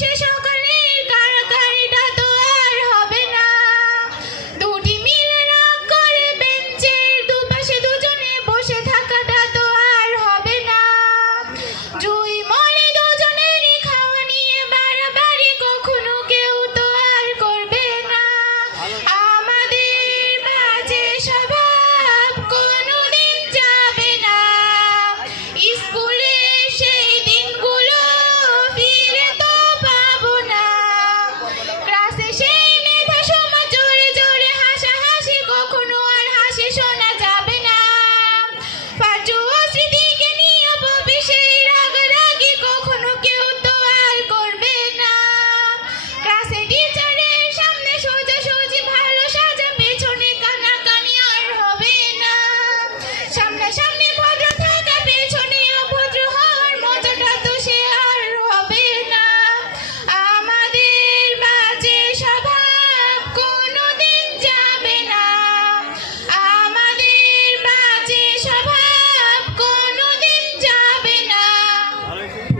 谢谢 Shamir